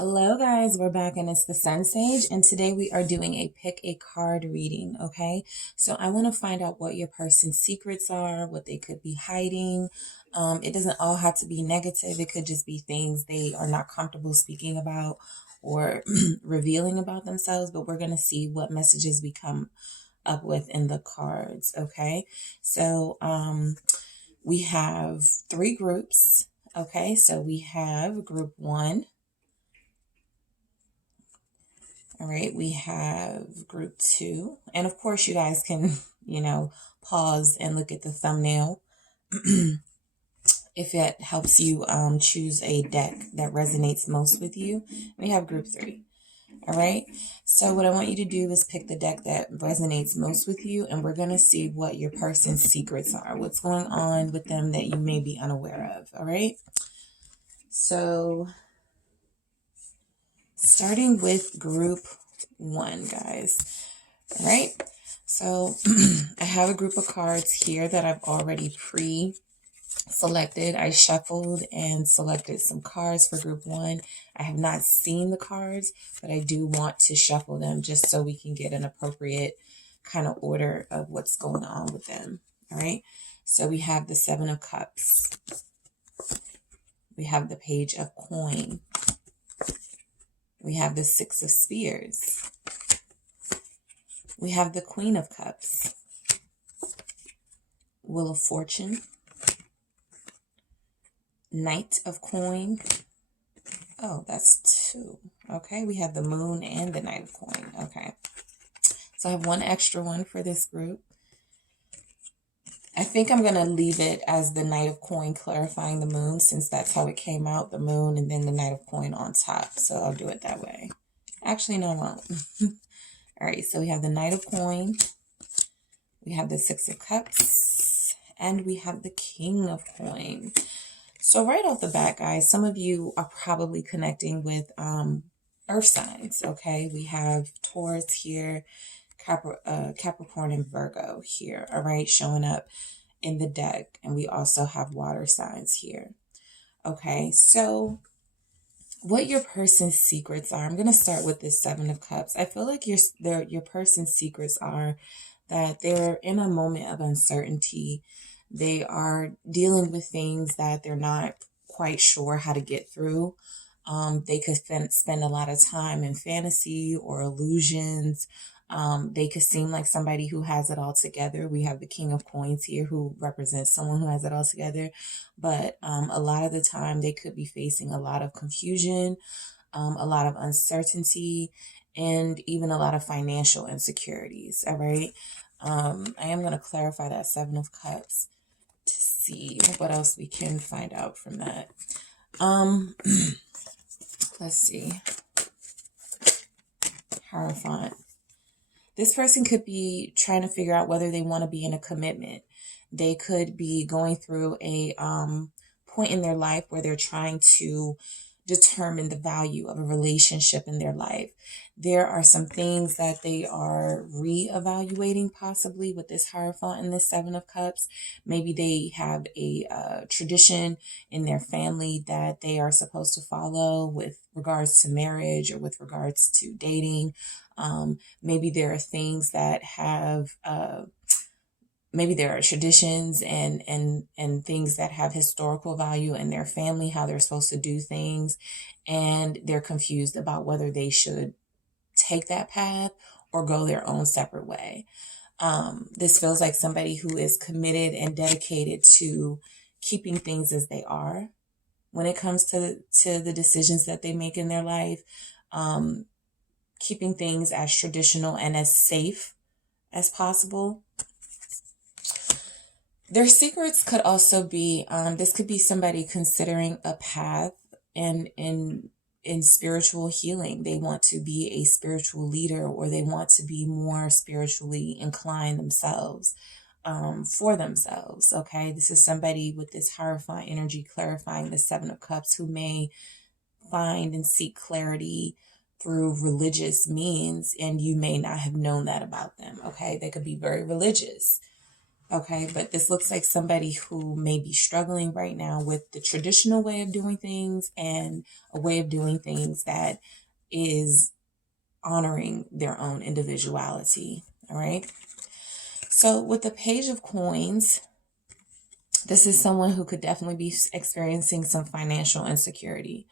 Hello guys, we're back and it's the Sun Sage, and today we are doing a pick a card reading, okay? So I want to find out what your person's secrets are, what they could be hiding. It doesn't all have to be negative. It could just be things they are not comfortable speaking about or revealing about themselves, but we're going to see what messages we come up with in the cards, okay? So we have three groups, okay? So we have group one. All right, we have group two. And of course, you guys can, pause and look at the thumbnail if it helps you choose a deck that resonates most with you. We have group three. All right, so what I want you to do is pick the deck that resonates most with you, and we're going to see what your person's secrets are, what's going on with them that you may be unaware of. All right, so starting with group one, guys. All right, so I have a group of cards here that I've already pre-selected. I shuffled and selected some cards for group one. I have not seen the cards, but I do want to shuffle them just so we can get an appropriate kind of order of what's going on with them. All right, so we have the Seven of Cups. We have the Page of Coin. We have the Six of Spears. We have the Queen of Cups. Wheel of Fortune. Knight of Coin. Oh, that's two. Okay, we have the Moon and the Knight of Coin. Okay, so I have one extra one for this group. I think I'm going to leave it as the Knight of Coin clarifying the Moon, since that's how it came out, the Moon and then the Knight of Coin on top. So I'll do it that way. Actually, no, I won't. All right, so we have the Knight of Coin. We have the Six of Cups. And we have the King of Coin. So right off the bat, guys, some of you are probably connecting with earth signs, okay? We have Taurus here, Capricorn and Virgo here, all right, showing up in the deck. And we also have water signs here. Okay, so what your person's secrets are. I'm going to start with this Seven of Cups. I feel like your person's secrets are that they're in a moment of uncertainty. They are dealing with things that they're not quite sure how to get through. They could spend a lot of time in fantasy or illusions. They could seem like somebody who has it all together. We have the King of Coins here, who represents someone who has it all together. But a lot of the time they could be facing a lot of confusion, a lot of uncertainty, and even a lot of financial insecurities. All right. I am going to clarify that Seven of Cups to see what else we can find out from that. Let's see. Hierophant. This person could be trying to figure out whether they want to be in a commitment. They could be going through a point in their life where they're trying to determine the value of a relationship in their life. There are some things that they are reevaluating possibly with this Hierophant and this Seven of Cups. Maybe they have a tradition in their family that they are supposed to follow with regards to marriage or with regards to dating. Maybe there are things that have maybe there are traditions and things that have historical value in their family, how they're supposed to do things, and they're confused about whether they should take that path or go their own separate way. This feels like somebody who is committed and dedicated to keeping things as they are when it comes to the decisions that they make in their life, keeping things as traditional and as safe as possible. Their secrets could also be, this could be somebody considering a path in spiritual healing. They want to be a spiritual leader, or they want to be more spiritually inclined themselves, for themselves. Okay, this is somebody with this Hierophant energy clarifying the Seven of Cups who may find and seek clarity through religious means, and you may not have known that about them. Okay, they could be very religious. Okay, but this looks like somebody who may be struggling right now with the traditional way of doing things and a way of doing things that is honoring their own individuality. All right. So with the Page of Coins, this is someone who could definitely be experiencing some financial insecurity.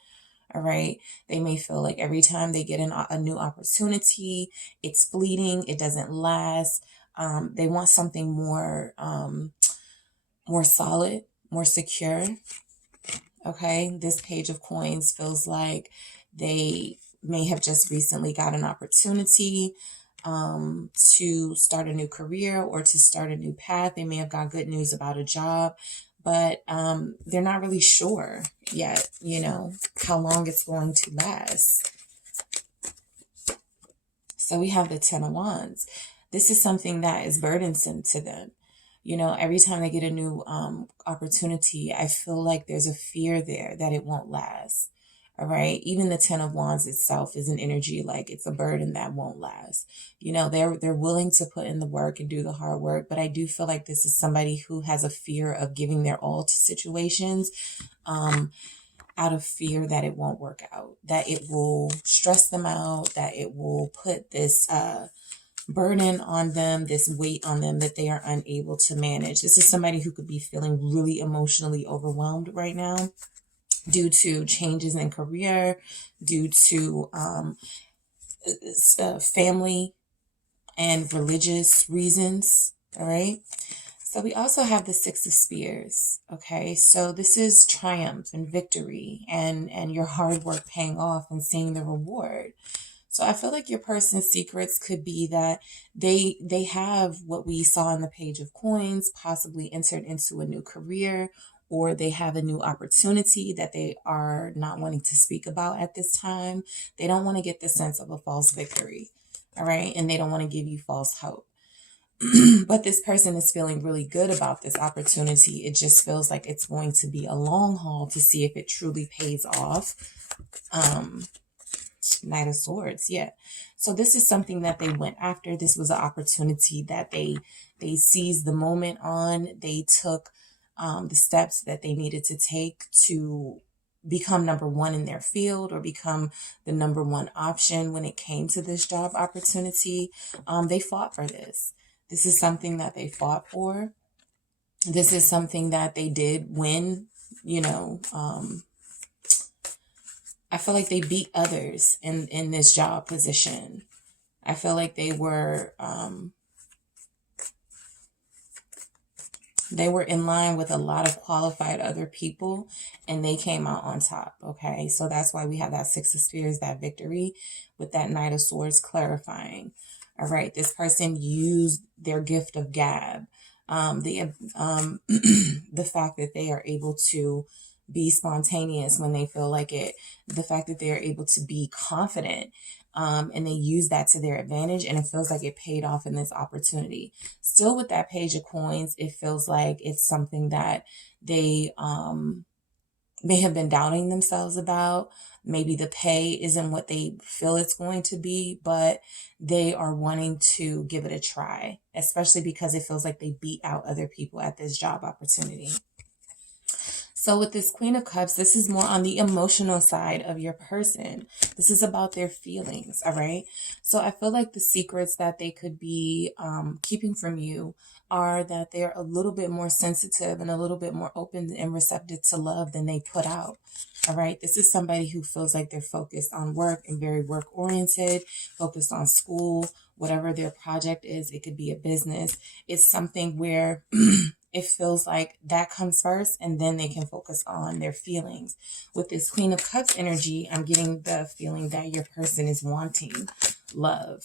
All right. They may feel like every time they get a new opportunity, it's fleeting. It doesn't last. They want something more solid, more secure. Okay. This Page of Coins feels like they may have just recently got an opportunity to start a new career or to start a new path. They may have got good news about a job, but they're not really sure yet, how long it's going to last. So we have the Ten of Wands. This is something that is burdensome to them. Every time they get a new opportunity, I feel like there's a fear there that it won't last. All right. Even the Ten of Wands itself is an energy like it's a burden that won't last. They're willing to put in the work and do the hard work, but I do feel like this is somebody who has a fear of giving their all to situations, out of fear that it won't work out, that it will stress them out, that it will put this burden on them, this weight on them that they are unable to manage. This is somebody who could be feeling really emotionally overwhelmed right now due to changes in career, due to family and religious reasons. All right. So we also have the Six of Spears. Okay. So this is triumph and victory and your hard work paying off and seeing the reward. So I feel like your person's secrets could be that they have what we saw in the Page of Coins, possibly entered into a new career, or they have a new opportunity that they are not wanting to speak about at this time. They don't want to get the sense of a false victory. All right. And they don't want to give you false hope. But this person is feeling really good about this opportunity. It just feels like it's going to be a long haul to see if it truly pays off. Knight of Swords. Yeah. So this is something that they went after. This was an opportunity that they seized the moment on. They took the steps that they needed to take to become number one in their field or become the number one option when it came to this job opportunity. They fought for this. This is something that they fought for. This is something that they did win, I feel like they beat others in this job position. I feel like they were in line with a lot of qualified other people and they came out on top. Okay. So that's why we have that Six of Spears, that victory with that Knight of Swords clarifying. All right. This person used their gift of gab. The fact that they are able to be spontaneous when they feel like it, the fact that they're able to be confident, and they use that to their advantage, and it feels like it paid off in this opportunity. Still with that Page of Coins, it feels like it's something that they may have been doubting themselves about. Maybe the pay isn't what they feel it's going to be, but they are wanting to give it a try, especially because it feels like they beat out other people at this job opportunity. So with this Queen of Cups, this is more on the emotional side of your person. This is about their feelings, all right? So I feel like the secrets that they could be keeping from you are that they're a little bit more sensitive and a little bit more open and receptive to love than they put out. All right. This is somebody who feels like they're focused on work and very work oriented, focused on school, whatever their project is. It could be a business. It's something where it feels like that comes first and then they can focus on their feelings. With this Queen of Cups energy, I'm getting the feeling that your person is wanting love.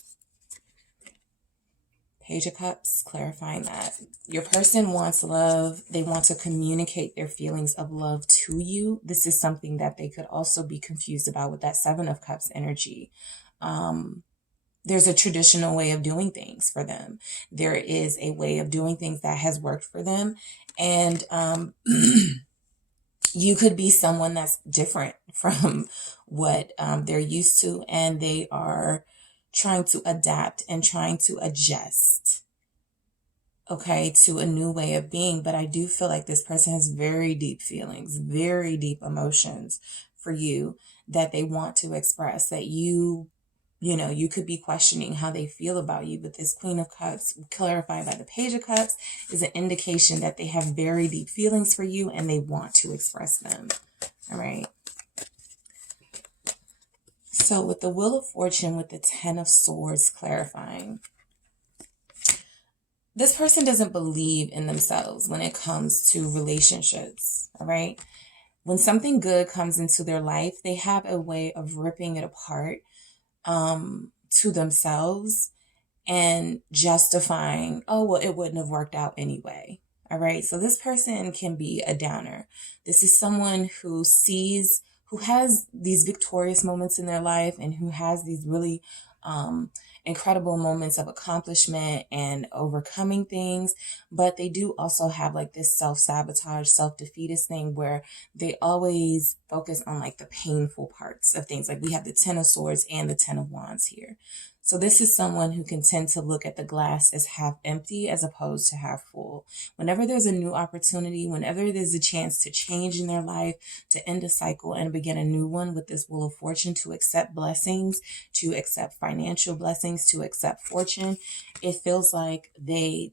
Page of Cups, clarifying that. Your person wants love. They want to communicate their feelings of love to you. This is something that they could also be confused about with that Seven of Cups energy. There's a traditional way of doing things for them. There is a way of doing things that has worked for them. And you could be someone that's different from what they're used to, and they are trying to adapt and trying to adjust. okay, to a new way of being. But I do feel like this person has very deep feelings, very deep emotions for you that they want to express, that you could be questioning how they feel about you. But this Queen of Cups, clarified by the Page of Cups, is an indication that they have very deep feelings for you and they want to express them. All right. So with the Wheel of Fortune, with the Ten of Swords clarifying, this person doesn't believe in themselves when it comes to relationships. All right. When something good comes into their life, they have a way of ripping it apart to themselves and justifying, oh, well, it wouldn't have worked out anyway. All right. So this person can be a downer. This is someone who has these victorious moments in their life and who has these really incredible moments of accomplishment and overcoming things. But they do also have like this self-sabotage, self-defeatist thing where they always focus on like the painful parts of things. Like we have the Ten of Swords and the Ten of Wands here. So this is someone who can tend to look at the glass as half empty as opposed to half full. Whenever there's a new opportunity, whenever there's a chance to change in their life, to end a cycle and begin a new one with this Wheel of Fortune, to accept blessings, to accept financial blessings, to accept fortune, it feels like they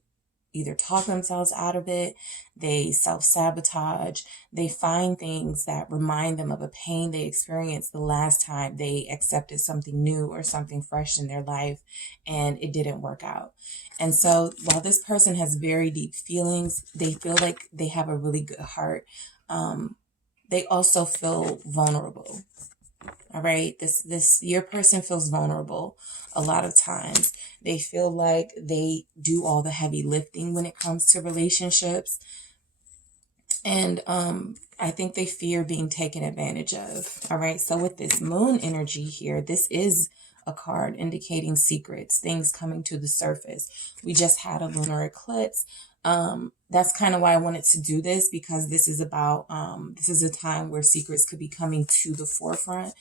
either talk themselves out of it, they self-sabotage, they find things that remind them of a pain they experienced the last time they accepted something new or something fresh in their life and it didn't work out. And so while this person has very deep feelings, they feel like they have a really good heart. They also feel vulnerable. All right. Your person feels vulnerable a lot of times. They feel like they do all the heavy lifting when it comes to relationships. And I think they fear being taken advantage of. All right. So with this Moon energy here, this is a card indicating secrets, things coming to the surface. We just had a lunar eclipse. That's kind of why I wanted to do this, because this is about, this is a time where secrets could be coming to the forefront.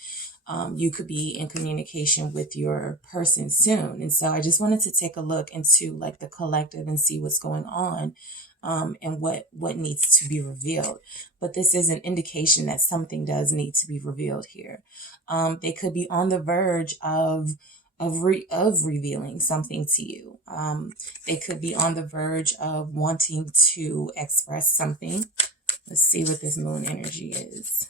You could be in communication with your person soon. And so I just wanted to take a look into like the collective and see what's going on, and what needs to be revealed. But this is an indication that something does need to be revealed here. They could be on the verge of revealing something to you. They could be on the verge of wanting to express something. Let's see what this Moon energy is.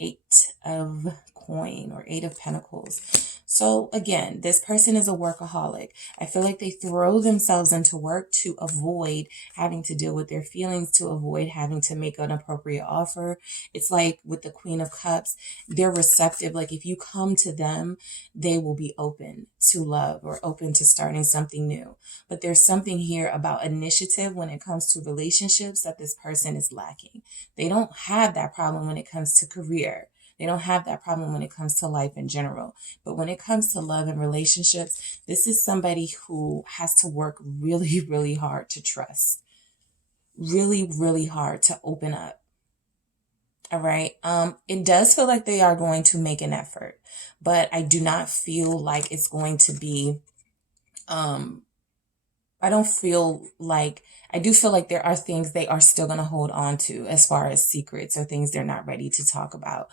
Eight of Coin or Eight of Pentacles. So again, this person is a workaholic. I feel like they throw themselves into work to avoid having to deal with their feelings, to avoid having to make an appropriate offer. It's like with the Queen of Cups, they're receptive. Like if you come to them, they will be open to love or open to starting something new. But there's something here about initiative when it comes to relationships that this person is lacking. They don't have that problem when it comes to career. They don't have that problem when it comes to life in general. But when it comes to love and relationships, this is somebody who has to work really, really hard to trust. Really, really hard to open up. All right. It does feel like they are going to make an effort, but I do not feel like it's going to be, I do feel like there are things they are still going to hold on to as far as secrets or things they're not ready to talk about.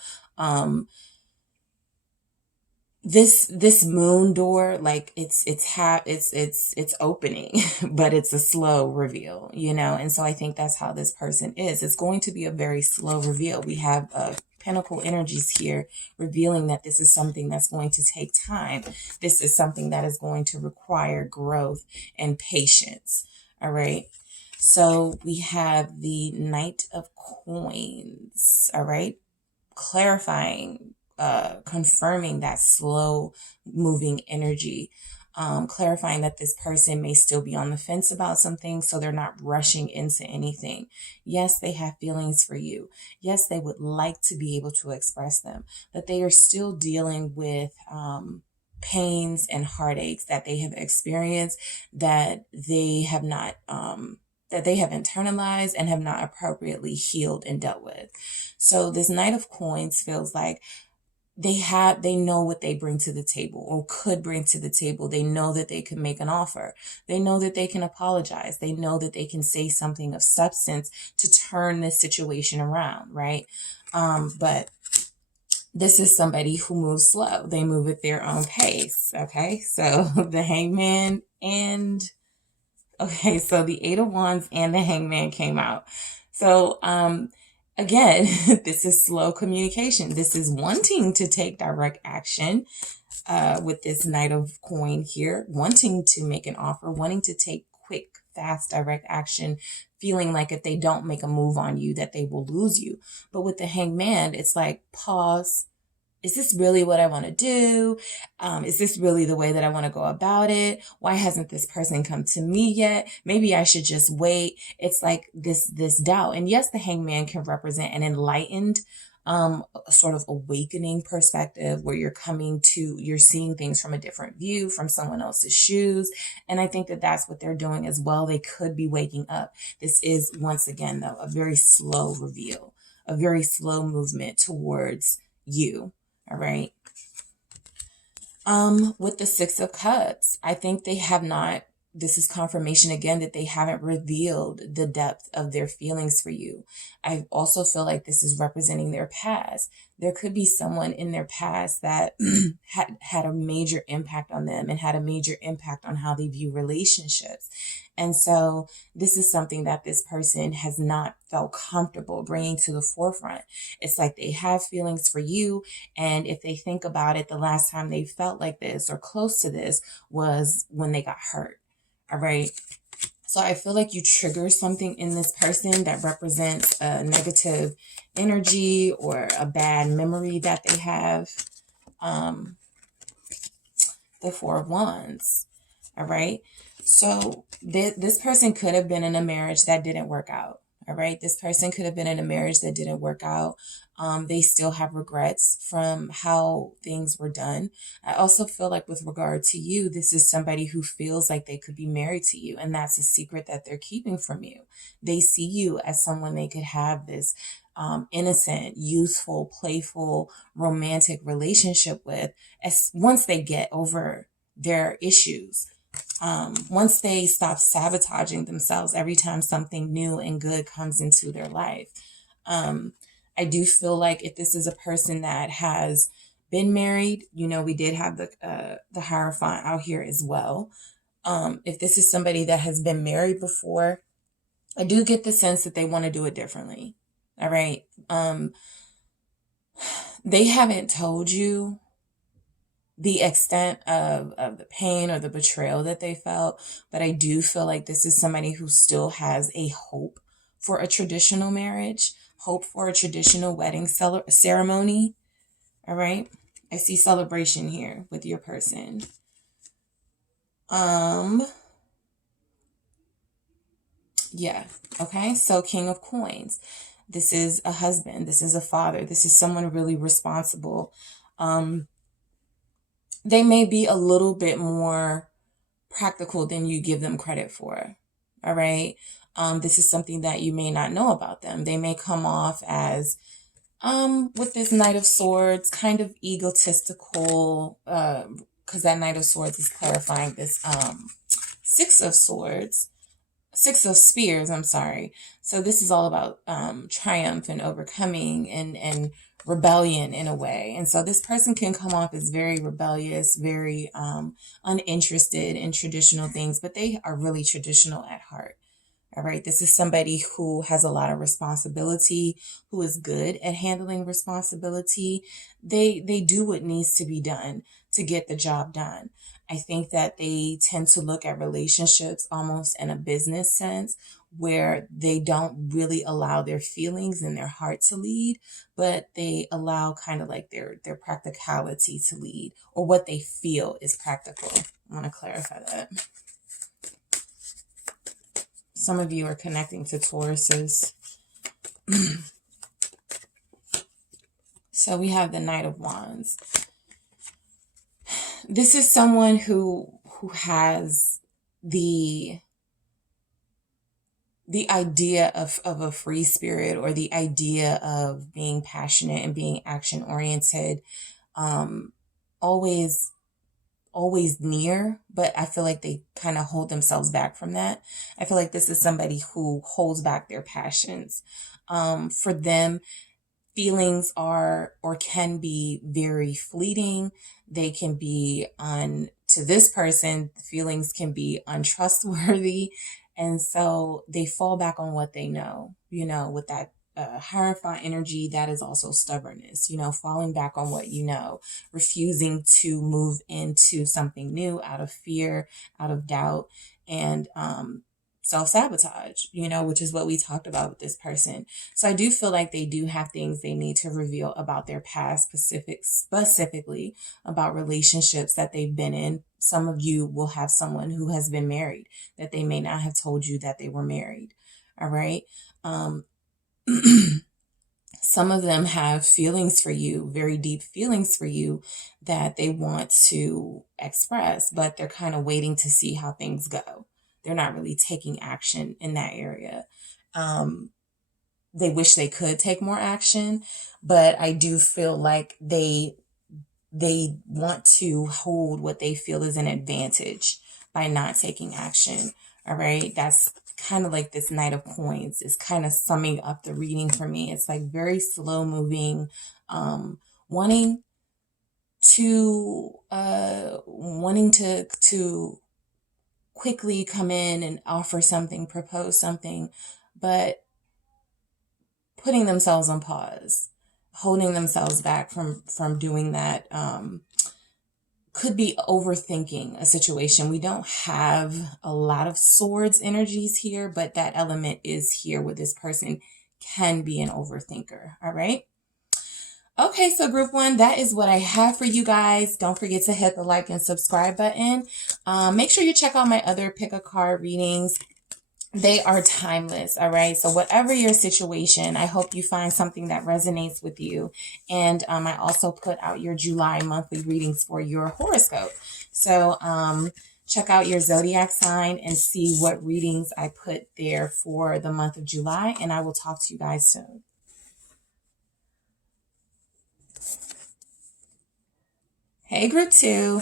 This moon door, like it's opening, but it's a slow reveal, and so I think that's how this person is. It's going to be a very slow reveal. We have Pentacle energies here revealing that this is something that's going to take time. This is something that is going to require growth and patience. All right. So we have the Knight of Coins. All right. Clarifying, confirming that slow moving energy, clarifying that this person may still be on the fence about some things, so they're not rushing into anything. Yes, they have feelings for you. Yes, they would like to be able to express them, but they are still dealing with pains and heartaches that they have experienced, that they have not that they have internalized and have not appropriately healed and dealt with. So this Knight of Coins feels like they know what they bring to the table or could bring to the table. They know that they could make an offer. They know that they can apologize. They know that they can say something of substance to turn this situation around, right? But this is somebody who moves slow. They move at their own pace. Okay. So the Hangman so the Eight of Wands and the Hangman came out. So, again, this is slow communication. This is wanting to take direct action, with this Knight of Coin here, wanting to make an offer, wanting to take quick, fast, direct action, feeling like if they don't make a move on you, that they will lose you. But with the Hangman, it's like, pause. Is this really what I want to do? Is this really the way that I want to go about it? Why hasn't this person come to me yet? Maybe I should just wait. It's like this doubt. And yes, the Hangman can represent an enlightened, sort of awakening perspective where you're seeing things from a different view, from someone else's shoes. And I think that that's what they're doing as well. They could be waking up. This is, once again, though, a very slow reveal, a very slow movement towards you. All right. With the Six of Cups, I think they have not, this is confirmation again that they haven't revealed the depth of their feelings for you. I also feel like this is representing their past. There could be someone in their past that had a major impact on them and had a major impact on how they view relationships. And so this is something that this person has not felt comfortable bringing to the forefront. It's like they have feelings for you. And if they think about it, the last time they felt like this or close to this was when they got hurt. All right. So I feel like you trigger something in this person that represents a negative energy or a bad memory that they have. The Four of Wands. All right. So this person could have been in a marriage that didn't work out. All right. This person could have been in a marriage that didn't work out. They still have regrets from how things were done. I also feel like with regard to you, this is somebody who feels like they could be married to you. And that's a secret that they're keeping from you. They see you as someone they could have this innocent, youthful, playful, romantic relationship with once they get over their issues. Once they stop sabotaging themselves every time something new and good comes into their life. I do feel like if this is a person that has been married, we did have the Hierophant out here as well. If this is somebody that has been married before, I do get the sense that they want to do it differently. All right. They haven't told you the extent of the pain or the betrayal that they felt, but I do feel like this is somebody who still has a hope for a traditional marriage, hope for a traditional wedding ceremony. All right. I see celebration here with your person. Yeah. Okay. So King of Coins. This is a husband. This is a father. This is someone really responsible. They may be a little bit more practical than you give them credit for. All right. This is something that you may not know about them. They may come off as, with this Knight of Swords, kind of egotistical, because that Knight of Swords is clarifying this, Six of Spears, I'm sorry. So this is all about, triumph and overcoming and rebellion in a way. And so this person can come off as very rebellious, very, uninterested in traditional things, but they are really traditional at heart. All right. This is somebody who has a lot of responsibility, who is good at handling responsibility. They do what needs to be done to get the job done. I think that they tend to look at relationships almost in a business sense, where they don't really allow their feelings and their heart to lead, but they allow kind of like their practicality to lead, or what they feel is practical. I want to clarify that. Some of you are connecting to Tauruses. So we have the Knight of Wands. This is someone who has the idea of a free spirit, or the idea of being passionate and being action oriented. always near, but I feel like they kind of hold themselves back from that. I feel like this is somebody who holds back their passions. For them, feelings are or can be very fleeting. They can be to this person, feelings can be untrustworthy. And so they fall back on what they know, with that Hierophant energy. That is also stubbornness, falling back on what you know, refusing to move into something new out of fear, out of doubt, and self-sabotage, which is what we talked about with this person. So I do feel like they do have things they need to reveal about their past, specifically about relationships that they've been in. Some of you will have someone who has been married that they may not have told you that they were married. All right. Some of them have feelings for you, very deep feelings for you that they want to express, but they're kind of waiting to see how things go. They're not really taking action in that area. They wish they could take more action, but I do feel like they want to hold what they feel is an advantage by not taking action. All right. That's kind of like this Knight of Coins is kind of summing up the reading for me. It's like very slow moving, wanting to quickly come in and offer something, propose something, but putting themselves on pause, holding themselves back from doing that. Could be overthinking a situation. We don't have a lot of swords energies here, but that element is here where this person can be an overthinker. All right. Okay, so group one, that is what I have for you guys. Don't forget to hit the like and subscribe button. Make sure you check out my other pick a card readings. They are timeless, all right? So whatever your situation, I hope you find something that resonates with you. And I also put out your July monthly readings for your horoscope. So check out your zodiac sign and see what readings I put there for the month of July. And I will talk to you guys soon. Hey, group two.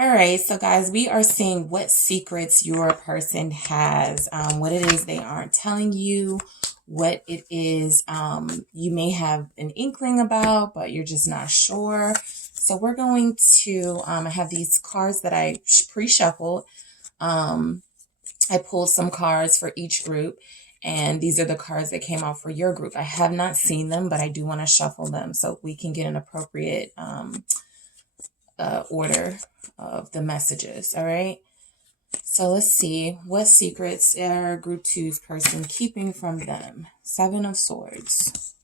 All right, so guys, we are seeing what secrets your person has, what it is they aren't telling you, what it is you may have an inkling about, but you're just not sure. So we're going to, I have these cards that I pre-shuffled. I pulled some cards for each group, and these are the cards that came out for your group. I have not seen them, but I do want to shuffle them so we can get an appropriate order of the messages. All right. So let's see what secrets are group two's person keeping from them. 7 of Swords,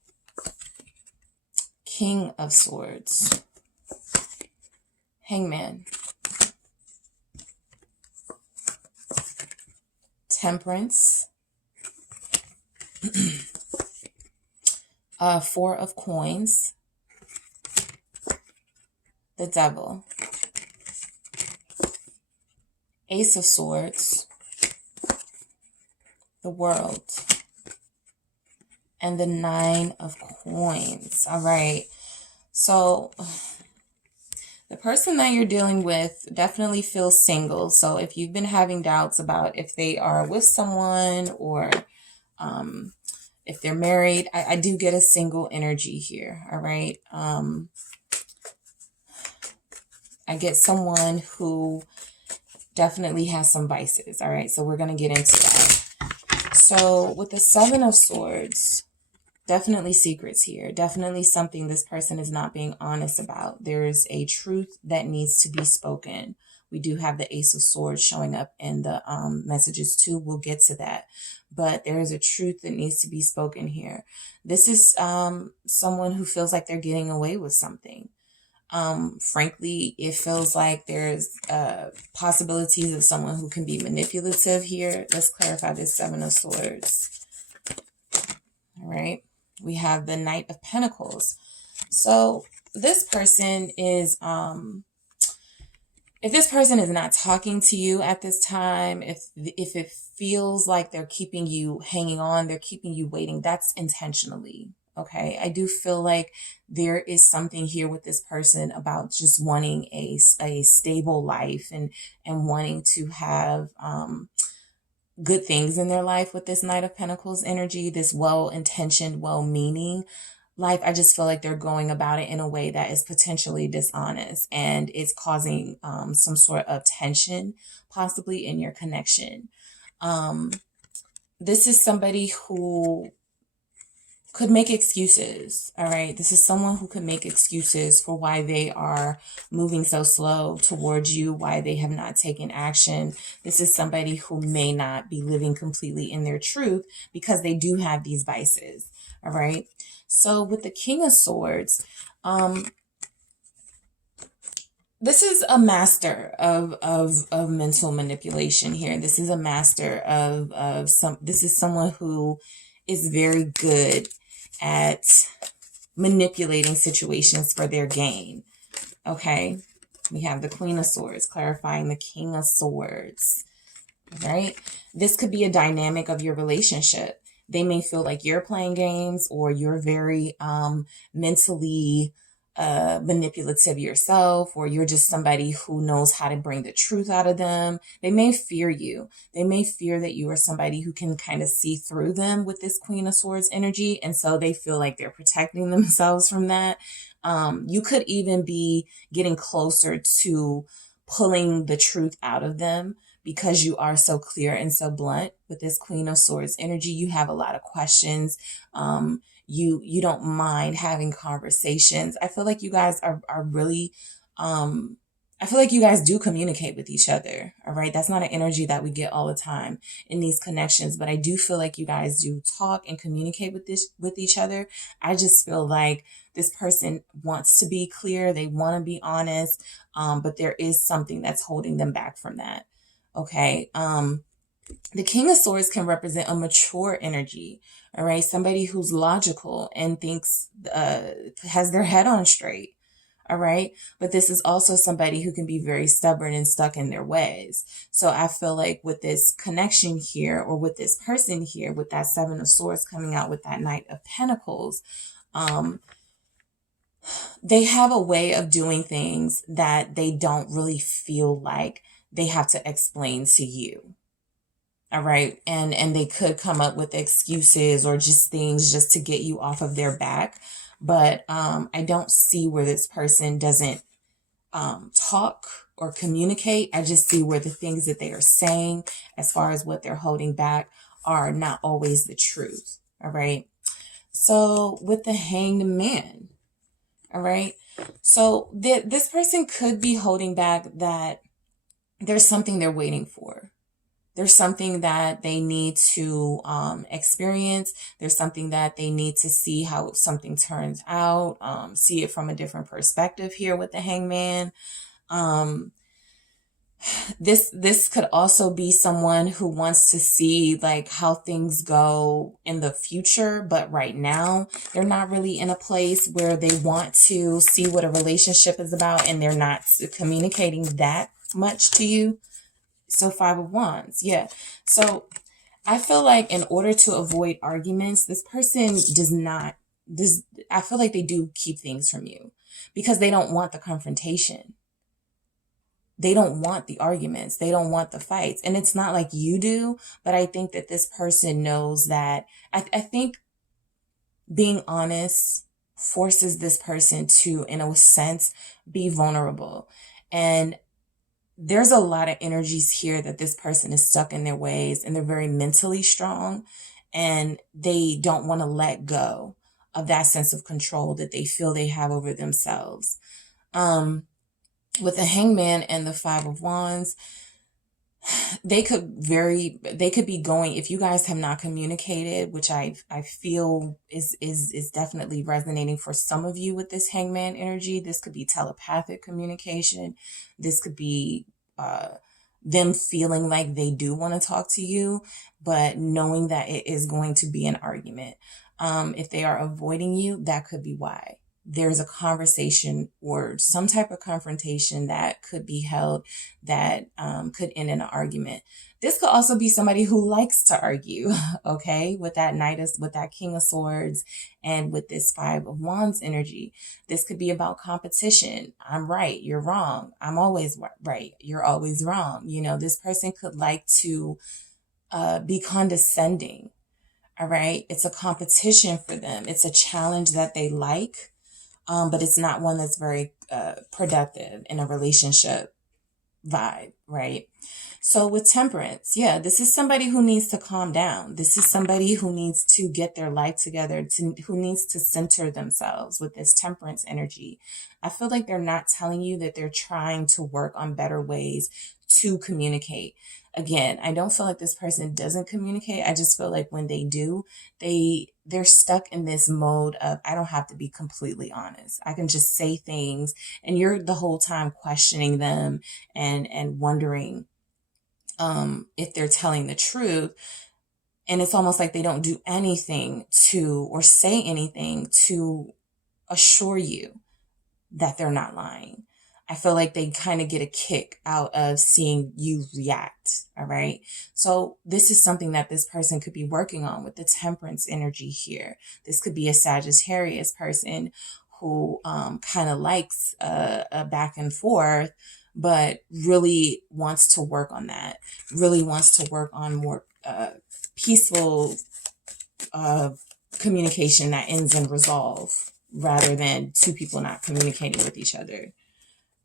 King of Swords, Hangman, Temperance, 4 of Coins, the Devil, Ace of Swords, the World, and the 9 of Coins. All right. So the person that you're dealing with definitely feels single. So if you've been having doubts about if they are with someone or if they're married, I do get a single energy here. All right. I get someone who definitely has some vices. All right, so we're going to get into that. So with the 7 of Swords, definitely secrets here. Definitely something this person is not being honest about. There's a truth that needs to be spoken. We do have the Ace of Swords showing up in the messages too. We'll get to that. But there is a truth that needs to be spoken here. This is someone who feels like they're getting away with something. Frankly, it feels like there's possibilities of someone who can be manipulative here. Let's clarify this 7 of Swords. All right. We have the Knight of Pentacles. So this person is, if this person is not talking to you at this time, if it feels like they're keeping you hanging on, they're keeping you waiting, that's intentionally. Okay. I do feel like there is something here with this person about just wanting a stable life and wanting to have, good things in their life with this Knight of Pentacles energy, this well-intentioned, well-meaning life. I just feel like they're going about it in a way that is potentially dishonest and it's causing some sort of tension possibly in your connection. This is somebody who could make excuses. All right. This is someone who could make excuses for why they are moving so slow towards you, why they have not taken action. This is somebody who may not be living completely in their truth because they do have these vices. All right. So with the King of Swords, this is a master of mental manipulation here. This is a master this is someone who is very good at manipulating situations for their gain. Okay. We have the Queen of Swords clarifying the King of Swords. Right. This could be a dynamic of your relationship. They may feel like you're playing games or you're very mentally manipulative yourself, or you're just somebody who knows how to bring the truth out of them. They may fear you. They may fear that you are somebody who can kind of see through them with this Queen of Swords energy. And so they feel like they're protecting themselves from that. You could even be getting closer to pulling the truth out of them because you are so clear and so blunt with this Queen of Swords energy. You have a lot of questions. You don't mind having conversations. I feel like you guys are really, I feel like you guys do communicate with each other. All right. That's not an energy that we get all the time in these connections, but I do feel like you guys do talk and communicate with each other. I just feel like this person wants to be clear. They want to be honest. But there is something that's holding them back from that. Okay. The King of Swords can represent a mature energy. All right. Somebody who's logical and thinks, has their head on straight. All right. But this is also somebody who can be very stubborn and stuck in their ways. So I feel like with this connection here, or with this person here, with that Seven of Swords coming out with that Knight of Pentacles, they have a way of doing things that they don't really feel like they have to explain to you. All right. And they could come up with excuses or just things just to get you off of their back. But I don't see where this person doesn't talk or communicate. I just see where the things that they are saying, as far as what they're holding back, are not always the truth. All right. So with the Hanged Man. All right. So this person could be holding back that there's something they're waiting for. There's something that they need to experience. There's something that they need to see how something turns out, see it from a different perspective here with the Hangman. This could also be someone who wants to see like how things go in the future, but right now they're not really in a place where they want to see what a relationship is about, and they're not communicating that much to you. So Five of Wands. Yeah. So I feel like in order to avoid arguments, this person I feel like they do keep things from you because they don't want the confrontation. They don't want the arguments. They don't want the fights. And it's not like you do, but I think that this person knows that. I think being honest forces this person to, in a sense, be vulnerable. And there's a lot of energies here that this person is stuck in their ways, and they're very mentally strong, and they don't want to let go of that sense of control that they feel they have over themselves. With the Hangman and the Five of Wands, they could be going, if you guys have not communicated, which I feel is definitely resonating for some of you with this Hangman energy. This could be telepathic communication. This could be them feeling like they do want to talk to you, but knowing that it is going to be an argument. If they are avoiding you, that could be why. there's a conversation or some type of confrontation that could be held that could end in an argument. This could also be somebody who likes to argue, okay, with that with that King of Swords and with this Five of Wands energy. This could be about competition. I'm right, you're wrong. I'm always right, you're always wrong. You know, this person could like to be condescending, all right? It's a competition for them. It's a challenge that they like, but it's not one that's very productive in a relationship vibe, right? So with Temperance, yeah, this is somebody who needs to calm down. This is somebody who needs to get their life together, who needs to center themselves with this Temperance energy. I feel like they're not telling you that they're trying to work on better ways to communicate. Again, I don't feel like this person doesn't communicate. I just feel like when they do, they're stuck in this mode of, I don't have to be completely honest. I can just say things, and you're the whole time questioning them and wondering if they're telling the truth. And it's almost like they don't do anything to, or say anything to assure you that they're not lying. I feel like they kind of get a kick out of seeing you react. All right. So this is something that this person could be working on with the Temperance energy here. This could be a Sagittarius person who kind of likes a back and forth, but really wants to work on that, really wants to work on more peaceful communication that ends in resolve rather than two people not communicating with each other.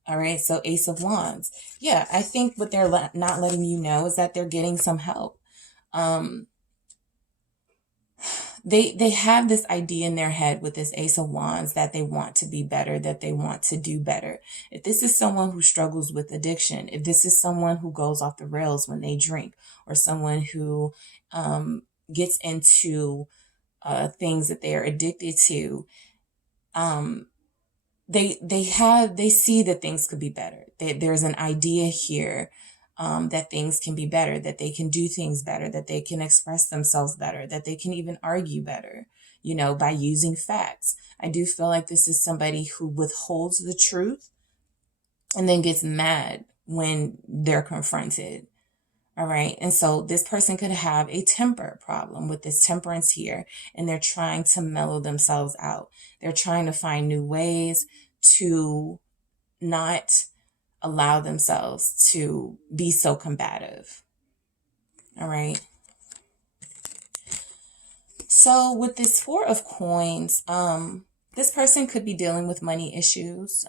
All right, so Ace of Wands. Yeah, I think what they're not letting you know is that they're getting some help. They have this idea in their head with this Ace of Wands that they want to be better, that they want to do better. If this is someone who struggles with addiction, if this is someone who goes off the rails when they drink, or someone who gets into things that they are addicted to, they see that things could be better. There's an idea here that things can be better, that they can do things better, that they can express themselves better, that they can even argue better, you know, by using facts. I do feel like this is somebody who withholds the truth and then gets mad when they're confronted. All right. And so this person could have a temper problem with this Temperance here, and they're trying to mellow themselves out. They're trying to find new ways to not allow themselves to be so combative. All right. So with this Four of Coins, this person could be dealing with money issues.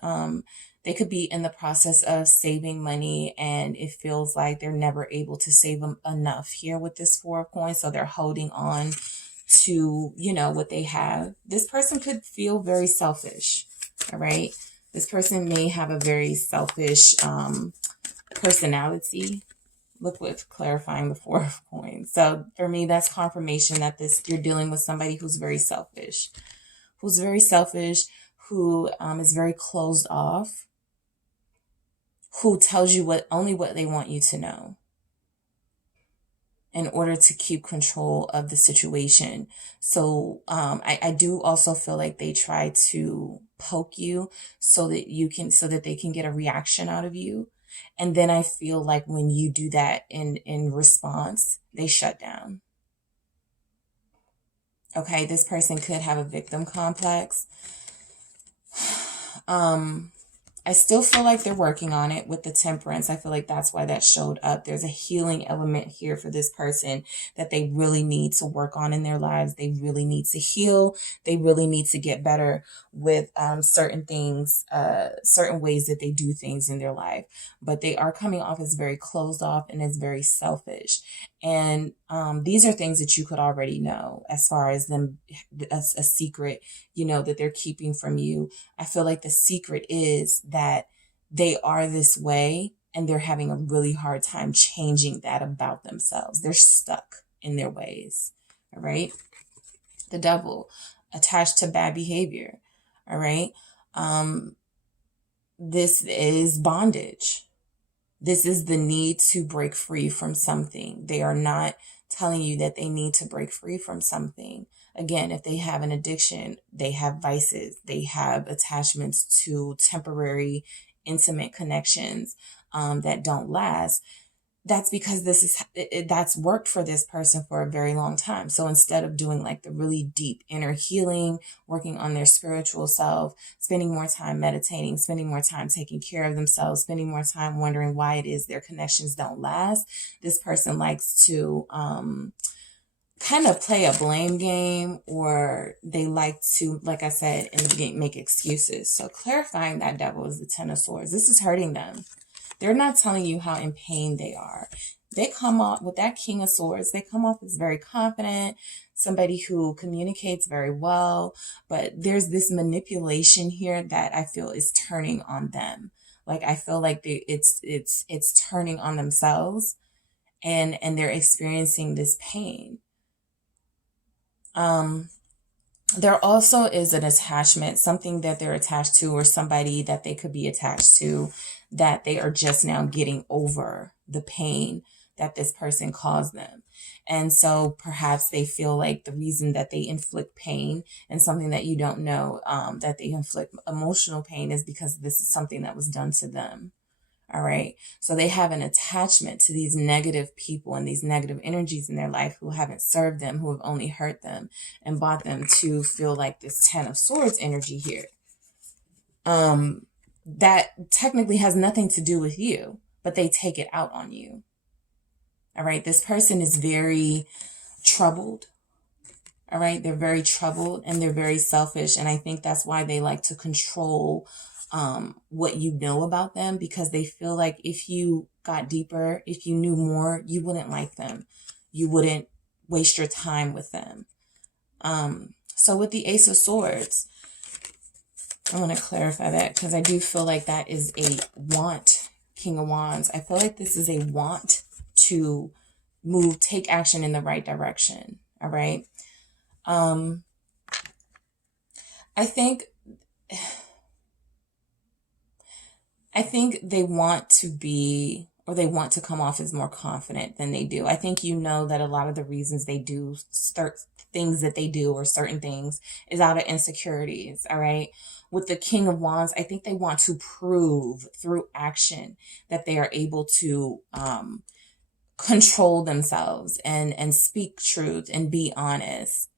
They could be in the process of saving money, and it feels like they're never able to save them enough here with this Four of Coins. So they're holding on to, you know, what they have. This person could feel very selfish. All right. This person may have a very selfish personality. Look what's clarifying the Four of Coins. So for me, that's confirmation that you're dealing with somebody who's very selfish, who is very closed off, who tells you only what they want you to know in order to keep control of the situation. So I do also feel like they try to poke you so that they can get a reaction out of you. And then I feel like when you do that in response, they shut down. Okay, this person could have a victim complex. I still feel like they're working on it with the Temperance. I feel like that's why that showed up. There's a healing element here for this person that they really need to work on in their lives. They really need to heal. They really need to get better with certain things, certain ways that they do things in their life. But they are coming off as very closed off and as very selfish. And these are things that you could already know as far as them, a secret, you know, that they're keeping from you. I feel like the secret is that they are this way and they're having a really hard time changing that about themselves. They're stuck in their ways. All right. The Devil, attached to bad behavior. All right. This is bondage. This is the need to break free from something. They are not telling you that they need to break free from something. Again, if they have an addiction, they have vices, they have attachments to temporary, intimate connections that don't last. That's because that's worked for this person for a very long time. So instead of doing like the really deep inner healing, working on their spiritual self, spending more time meditating, spending more time taking care of themselves, spending more time wondering why it is their connections don't last, this person likes to kind of play a blame game, or they like to, like I said in the beginning, make excuses. So clarifying that devil is the Ten of Swords. This is hurting them. They're not telling you how in pain they are. They come off with that King of Swords. They come off as very confident, somebody who communicates very well, but there's this manipulation here that I feel is turning on them. Like I feel like it's turning on themselves, and they're experiencing this pain. There also is an attachment, something that they're attached to, or somebody that they could be attached to, that they are just now getting over the pain that this person caused them. And so perhaps they feel like the reason that they inflict pain, and something that you don't know, that they inflict emotional pain, is because this is something that was done to them. All right. So they have an attachment to these negative people and these negative energies in their life who haven't served them, who have only hurt them and brought them to feel like this Ten of Swords energy here. That technically has nothing to do with you, but they take it out on you. All right. This person is very troubled. All right. They're very troubled and they're very selfish. And I think that's why they like to control what you know about them, because they feel like if you got deeper, if you knew more, you wouldn't like them. You wouldn't waste your time with them. So with the Ace of Swords, I want to clarify that because I do feel like that is a want, King of Wands. I feel like this is a want to take action in the right direction. All right. I think they want to be, or they want to come off as more confident than they do. I think you know that a lot of the reasons they do things that they do, or certain things, is out of insecurities. All right. With the King of Wands, I think they want to prove through action that they are able to control themselves and speak truth and be honest.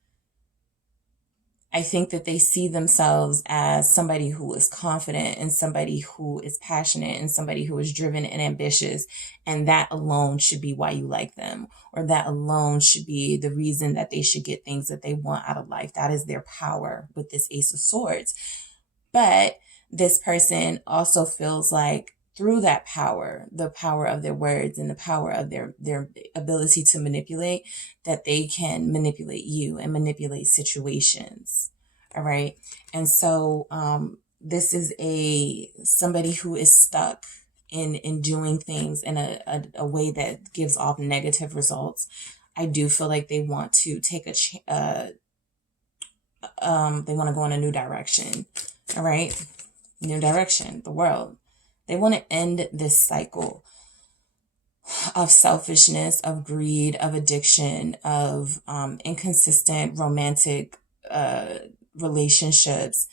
I think that they see themselves as somebody who is confident, and somebody who is passionate, and somebody who is driven and ambitious. And that alone should be why you like them, or that alone should be the reason that they should get things that they want out of life. That is their power with this Ace of Swords. But this person also feels like through that power, the power of their words and the power of their ability to manipulate, that they can manipulate you and manipulate situations. All right. And so this is somebody who is stuck in doing things in a way that gives off negative results. I do feel like they want to take they want to go in a new direction. All right. New direction, the world. They want to end this cycle of selfishness, of greed, of addiction, of inconsistent romantic relationships,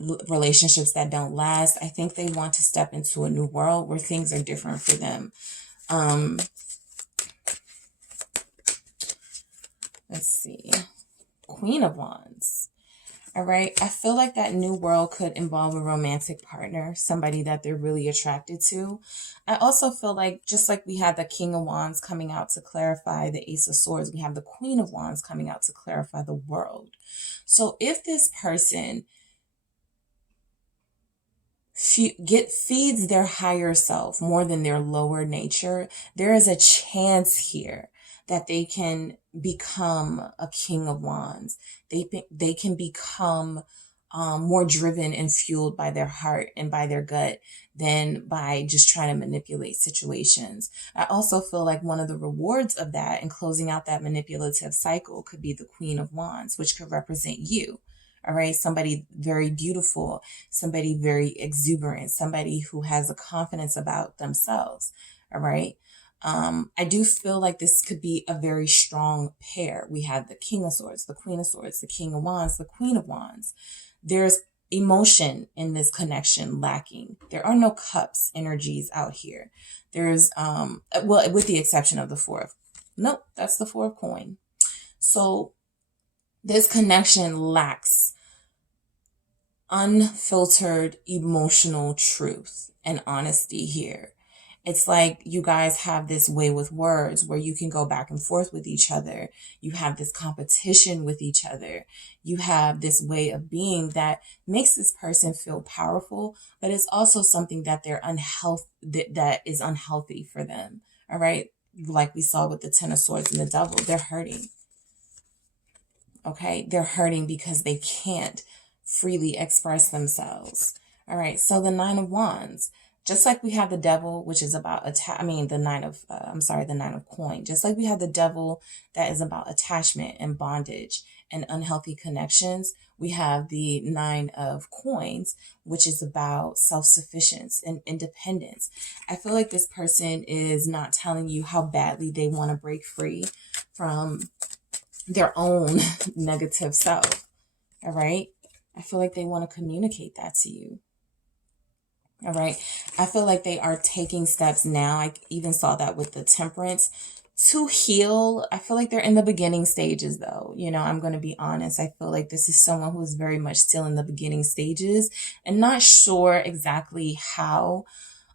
relationships that don't last. I think they want to step into a new world where things are different for them. Let's see. Queen of Wands. All right. I feel like that new world could involve a romantic partner, somebody that they're really attracted to. I also feel like, just like we had the King of Wands coming out to clarify the Ace of Swords, we have the Queen of Wands coming out to clarify the world. So if this person feeds their higher self more than their lower nature, there is a chance here that they can become a King of Wands. They can become more driven and fueled by their heart and by their gut than by just trying to manipulate situations. I also feel like one of the rewards of that and closing out that manipulative cycle could be the Queen of Wands, which could represent you. All right. Somebody very beautiful, somebody very exuberant, somebody who has a confidence about themselves. All right. I do feel like this could be a very strong pair. We have the King of Swords, the Queen of Swords, the King of Wands, the Queen of Wands. There's emotion in this connection lacking. There are no cups energies out here. There's, well, with the exception of the Four of, nope, that's the Four of Coin. So this connection lacks unfiltered emotional truth and honesty here. It's like you guys have this way with words where you can go back and forth with each other. You have this competition with each other. You have this way of being that makes this person feel powerful, but it's also something that that is unhealthy for them. All right. Like we saw with the Ten of Swords and the Devil, they're hurting. Okay. They're hurting because they can't freely express themselves. All right. So the Nine of Wands. Just like we have the Devil, which is about the Nine of Coin. Just like we have the Devil that is about attachment and bondage and unhealthy connections, we have the Nine of Coins, which is about self-sufficiency and independence. I feel like this person is not telling you how badly they want to break free from their own negative self. All right. I feel like they want to communicate that to you. All right. I feel like they are taking steps now. I even saw that with the Temperance to heal. I feel like they're in the beginning stages though. You know, I'm going to be honest. I feel like this is someone who is very much still in the beginning stages and not sure exactly how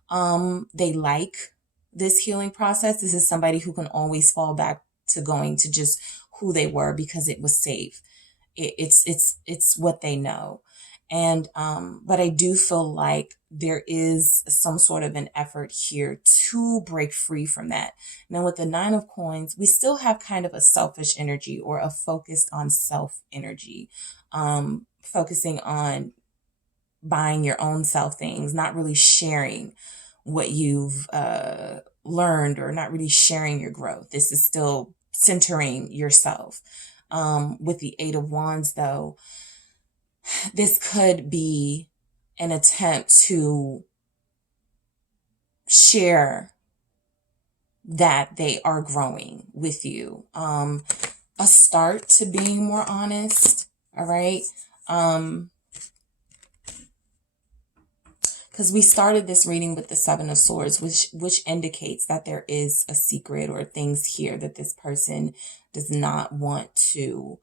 they like this healing process. This is somebody who can always fall back to going to just who they were because it was safe. It's what they know. And, but I do feel like there is some sort of an effort here to break free from that. Now with the Nine of Coins, we still have kind of a selfish energy or a focused on self energy, focusing on buying your own self things, not really sharing what you've, learned or not really sharing your growth. This is still centering yourself. With the Eight of Wands though, this could be an attempt to share that they are growing with you. A start to being more honest. All right. Because we started this reading with the Seven of Swords, which indicates that there is a secret or things here that this person does not want to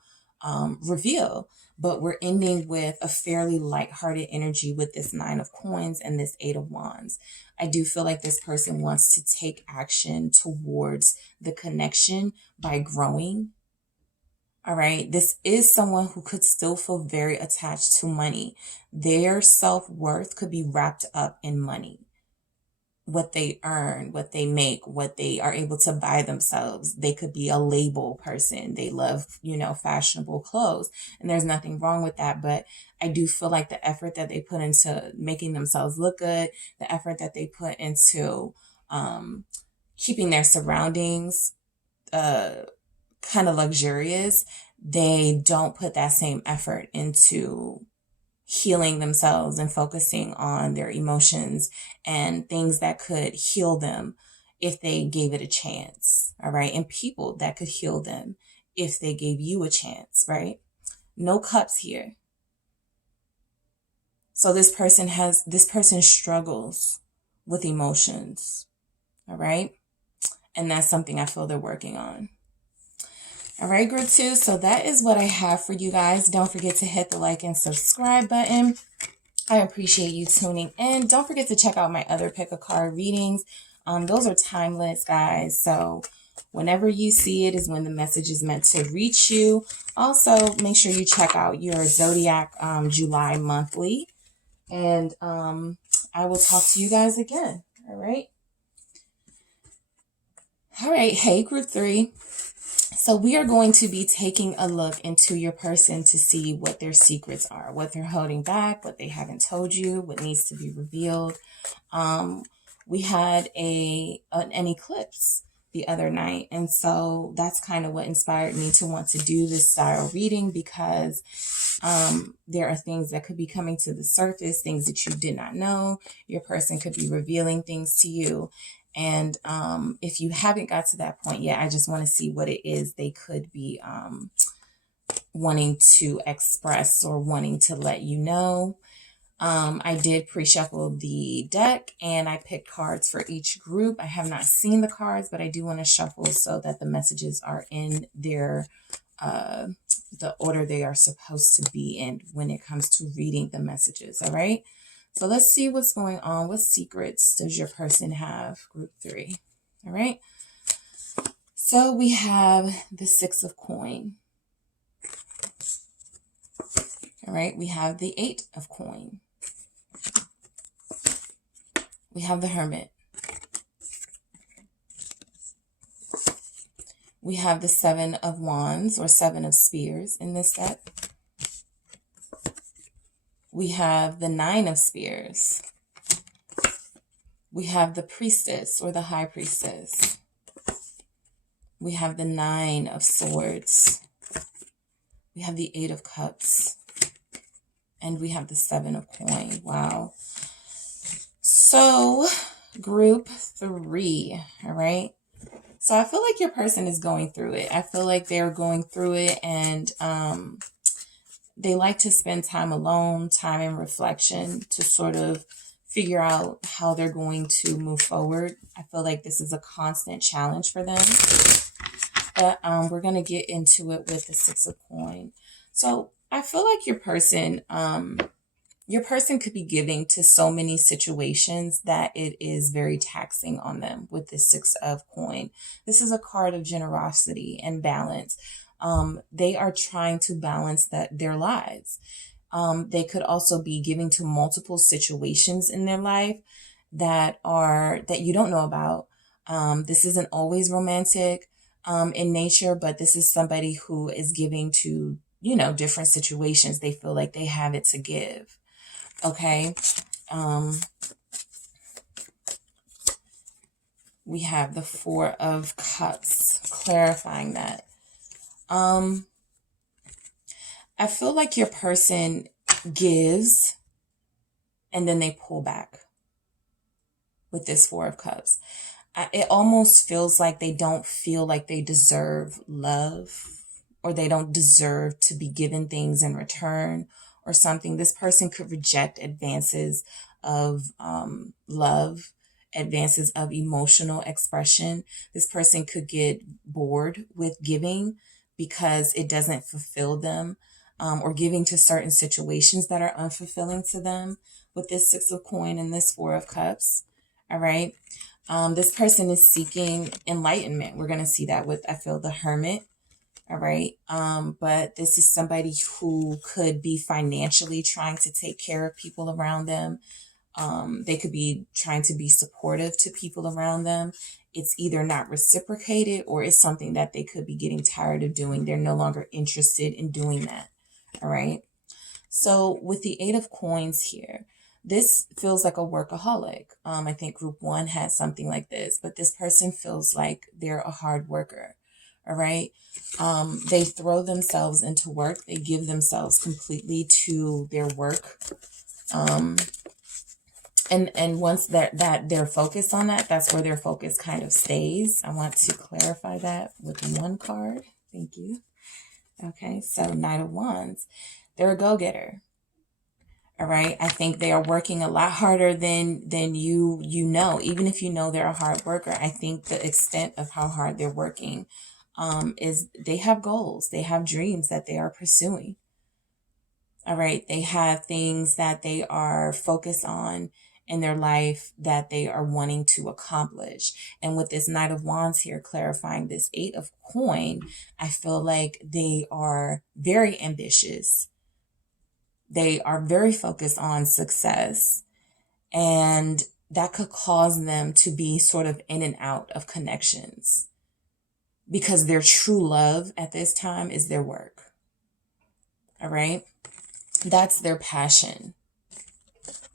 reveal. But we're ending with a fairly lighthearted energy with this Nine of Coins and this Eight of Wands. I do feel like this person wants to take action towards the connection by growing. All right. This is someone who could still feel very attached to money. Their self-worth could be wrapped up in money. What they earn, what they make, what they are able to buy themselves. They could be a label person. They love, fashionable clothes. And there's nothing wrong with that. But I do feel like the effort that they put into making themselves look good, the effort that they put into keeping their surroundings kind of luxurious, they don't put that same effort into healing themselves and focusing on their emotions and things that could heal them if they gave it a chance. All right. And people that could heal them if they gave you a chance, right? No cups here. So this person struggles with emotions. All right. And that's something I feel they're working on. All right, group 2. So that is what I have for you guys. Don't forget to hit the like and subscribe button. I appreciate you tuning in. Don't forget to check out my other pick a card readings. Those are timeless, guys. So whenever you see it is when the message is meant to reach you. Also, make sure you check out your Zodiac July monthly. And I will talk to you guys again. All right. All right. Hey, group 3. So we are going to be taking a look into your person to see what their secrets are, what they're holding back, what they haven't told you, what needs to be revealed. We had an eclipse the other night. And so that's kind of what inspired me to want to do this style reading, because there are things that could be coming to the surface, things that you did not know. Your person could be revealing things to you. And if you haven't got to that point yet, I just want to see what it is they could be wanting to express or wanting to let you know. I did pre-shuffle the deck and I picked cards for each group. I have not seen the cards, but I do want to shuffle so that the messages are in their the order they are supposed to be in when it comes to reading the messages. All right. So let's see what's going on. What secrets does your person have? Group 3. All right. So we have the 6 of coin. All right. We have the 8 of coin. We have the Hermit. We have the 7 of Wands or 7 of Spears in this deck. We have the 9 of Spears. We have the Priestess or the High Priestess. We have the 9 of Swords. We have the 8 of Cups. And we have the 7 of Coin. Wow. So, group 3, all right? So I feel like your person is going through it. I feel like they're going through it, and they like to spend time alone, time in reflection to sort of figure out how they're going to move forward. I feel like this is a constant challenge for them. But we're going to get into it with the 6 of coin. So I feel like your person could be giving to so many situations that it is very taxing on them with the 6 of coin. This is a card of generosity and balance. They are trying to balance their lives. They could also be giving to multiple situations in their life that you don't know about. This isn't always romantic in nature, but this is somebody who is giving to, different situations. They feel like they have it to give. Okay. We have the 4 of Cups, clarifying that. I feel like your person gives and then they pull back with this 4 of Cups. It almost feels like they don't feel like they deserve love, or they don't deserve to be given things in return or something. This person could reject advances of love, advances of emotional expression. This person could get bored with giving because it doesn't fulfill them, or giving to certain situations that are unfulfilling to them with this 6 of coin and this 4 of Cups. All right. This person is seeking enlightenment. We're going to see that with, I feel, the Hermit. All right. But this is somebody who could be financially trying to take care of people around them. They could be trying to be supportive to people around them. It's either not reciprocated or it's something that they could be getting tired of doing. They're no longer interested in doing that. All right. So with the 8 of coins here, this feels like a workaholic. I think group 1 had something like this, but this person feels like they're a hard worker. All right. They throw themselves into work. They give themselves completely to their work. And once they're focused on that, that's where their focus kind of stays. I want to clarify that with 1 card. Thank you. Okay. So Knight of Wands, they're a go-getter. All right. I think they are working a lot harder than you know. Even if you know they're a hard worker, I think the extent of how hard they're working is they have goals. They have dreams that they are pursuing. All right. They have things that they are focused on in their life that they are wanting to accomplish. And with this Knight of Wands here, clarifying this 8 of coin, I feel like they are very ambitious. They are very focused on success, and that could cause them to be sort of in and out of connections because their true love at this time is their work. All right. That's their passion.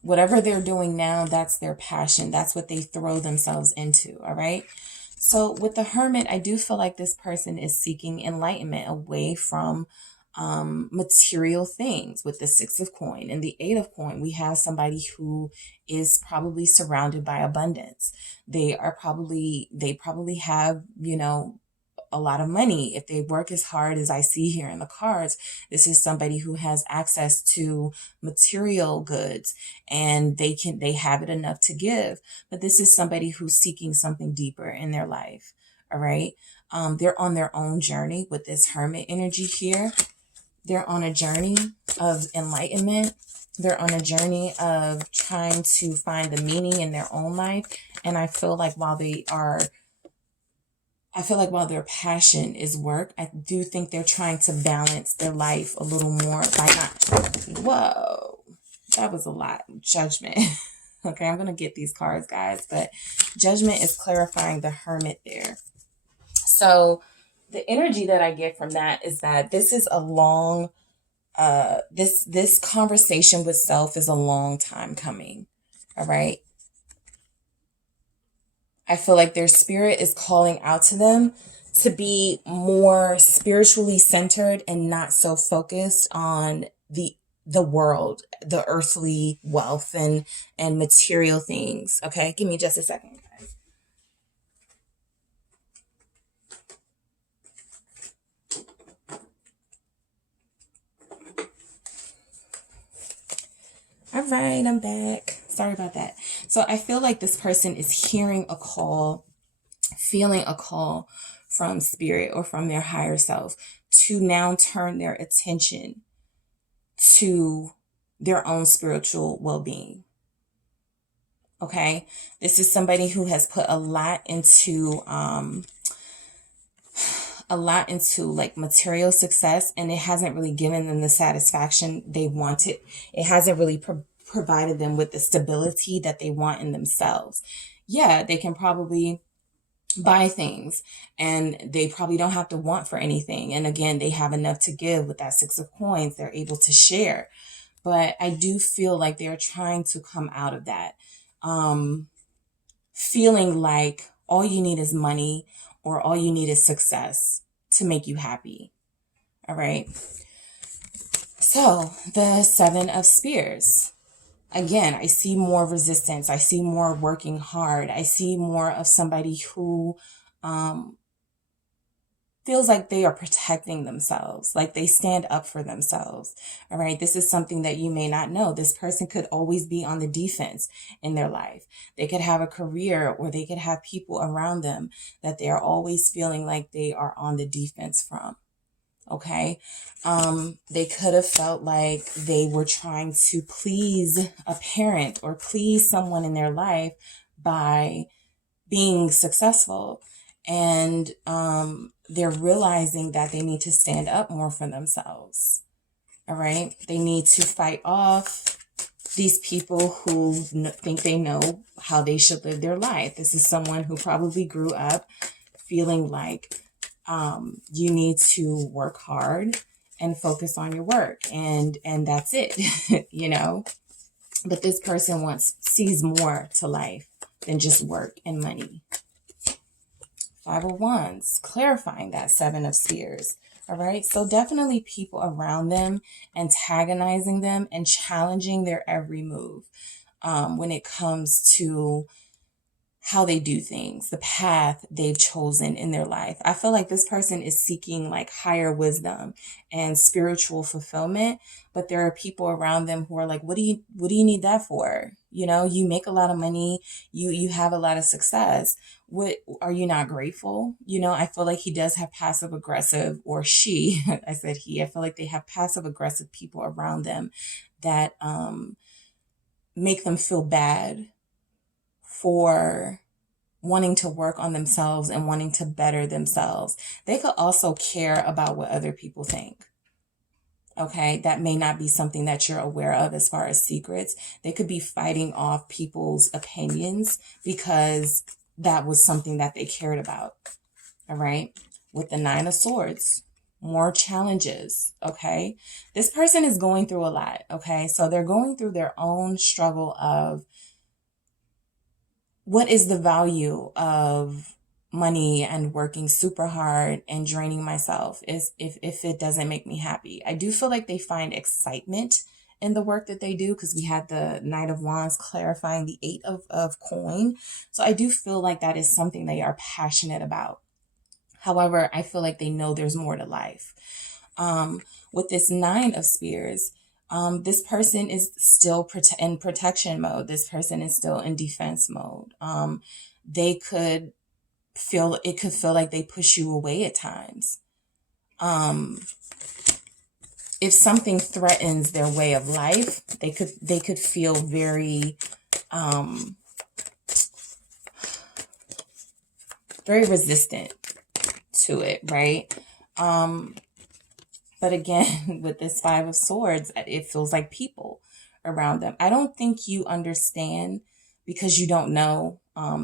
Whatever they're doing now, that's their passion. That's what they throw themselves into. All right. So with the Hermit, I do feel like this person is seeking enlightenment away from material things. With the Six of Coin and the Eight of Coin, we have somebody who is probably surrounded by abundance. They probably have, a lot of money. If they work as hard as I see here in the cards, this is somebody who has access to material goods, and they have it enough to give. But this is somebody who's seeking something deeper in their life. All right. They're on their own journey with this Hermit energy here. They're on a journey of enlightenment. They're on a journey of trying to find the meaning in their own life. And I feel like while their passion is work, I do think they're trying to balance their life a little more by not, whoa, that was a lot. Judgment. Okay, I'm going to get these cards, guys, but Judgment is clarifying the Hermit there. So the energy that I get from that is that this is a long, this conversation with self is a long time coming. All right. I feel like their spirit is calling out to them to be more spiritually centered and not so focused on the world, the earthly wealth and material things. Okay, give me just a second, guys. All right, I'm back. Sorry about that. So I feel like this person is hearing a call, feeling a call from spirit or from their higher self to now turn their attention to their own spiritual well-being. Okay. This is somebody who has put a lot into like material success, and it hasn't really given them the satisfaction they wanted. It hasn't really provided them with the stability that they want in themselves. Yeah, they can probably buy things and they probably don't have to want for anything. And again, they have enough to give with that Six of Coins. They're able to share. But I do feel like they're trying to come out of that, feeling like all you need is money or all you need is success to make you happy. All right. So the Seven of Spears. Again, I see more resistance. I see more working hard. I see more of somebody who feels like they are protecting themselves, like they stand up for themselves. All right. This is something that you may not know. This person could always be on the defense in their life. They could have a career, or they could have people around them that they are always feeling like they are on the defense from. Okay. They could have felt like they were trying to please a parent or please someone in their life by being successful. And, they're realizing that they need to stand up more for themselves. All right. They need to fight off these people who think they know how they should live their life. This is someone who probably grew up feeling like, you need to work hard and focus on your work, and that's it, but this person sees more to life than just work and money. Five of Wands, clarifying that Seven of Spears. All right. So definitely people around them antagonizing them and challenging their every move, when it comes to how they do things, the path they've chosen in their life. I feel like this person is seeking like higher wisdom and spiritual fulfillment, but there are people around them who are like, what do you need that for? You make a lot of money, you have a lot of success. What, are you not grateful? I feel like he does have passive aggressive, or she, I said he, I feel like they have passive aggressive people around them that, make them feel bad for wanting to work on themselves and wanting to better themselves. They could also care about what other people think. Okay, that may not be something that you're aware of as far as secrets. They could be fighting off people's opinions because that was something that they cared about. All right, with the Nine of Swords, more challenges. Okay, this person is going through a lot. Okay, so they're going through their own struggle of, what is the value of money and working super hard and draining myself is if it doesn't make me happy. I do feel like they find excitement in the work that they do, because we had the Knight of Wands clarifying the Eight of Coin. So I do feel like that is something they are passionate about. However, I feel like they know there's more to life. With this Nine of Spears, this person is still in protection mode. This person is still in defense mode. They could feel like they push you away at times. If something threatens their way of life, they could feel very very resistant to it, right? But again, with this Five of Swords, it feels like people around them. I don't think you understand, because you don't know